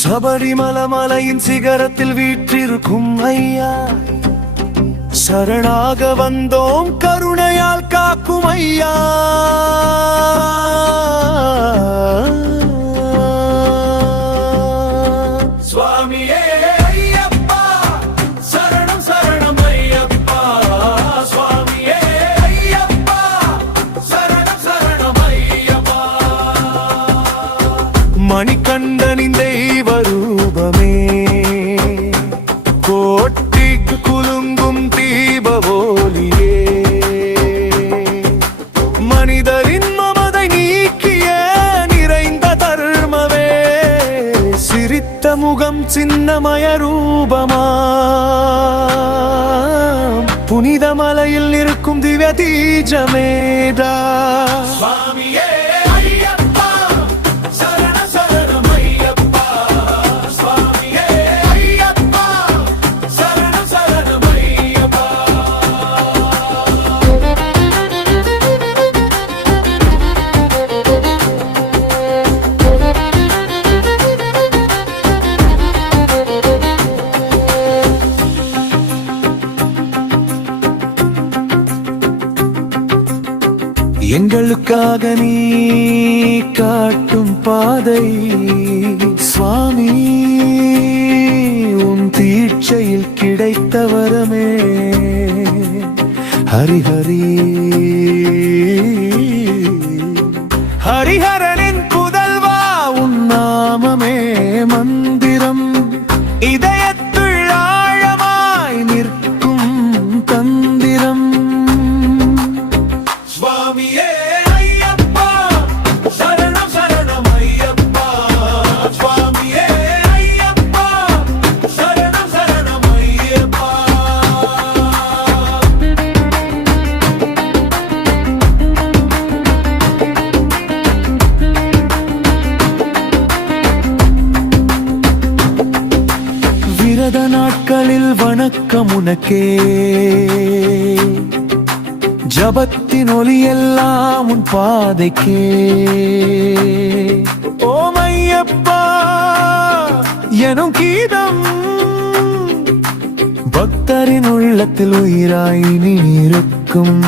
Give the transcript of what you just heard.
சபரிமல மலையின் சிகரத்தில் வீற்றிருக்கும் ஐயா, சரணாக வந்தோம் கருணையால் காக்கும் ஐயா. சுவாமியே ஐயப்பா, சரணம் சரணம் ஐயப்பா. சுவாமியே ஐயப்பா, சரணம் சரணம் ஐயப்பா. மணிகண்டனின் தெய்வ ரூபமே, கோட்டி குலுங்கும் தீப ஒளியே, மனிதரின் மமதை நீக்கிய நிறைந்த தர்மமே, சிரித்த முகம் சின்னமய ரூபமா, புனித மலையில் இருக்கும் திவ்ய தீஜமேடா. சுவாமியே எங்களுக்காக நீ காட்டும் பாதை சுவாமி, உன் தீட்சையில் கிடைத்த வரமே. ஹரிஹரி ஹரிஹரனின் புதல்வா, உன் நாமமே மந்திரம், இதயத்துள் ஆழமாய் நிற்கும் தந்திரம். சுவாமியே ஐயப்பா, சரணம் சரணம் ஐயப்பா. சுவாமியே ஐயப்பா, சரணம் சரணம் ஐயப்பா. விரத நாட்களில் வணக்கம் உனக்கே, ஜபத்தின் ஒலியெல்லாம் உன் பாதைக்கே. ஓம் ஐயப்பா எனும் கீதம் பக்தரின் உள்ளத்தில் உயிராய் நீ இருக்கும்.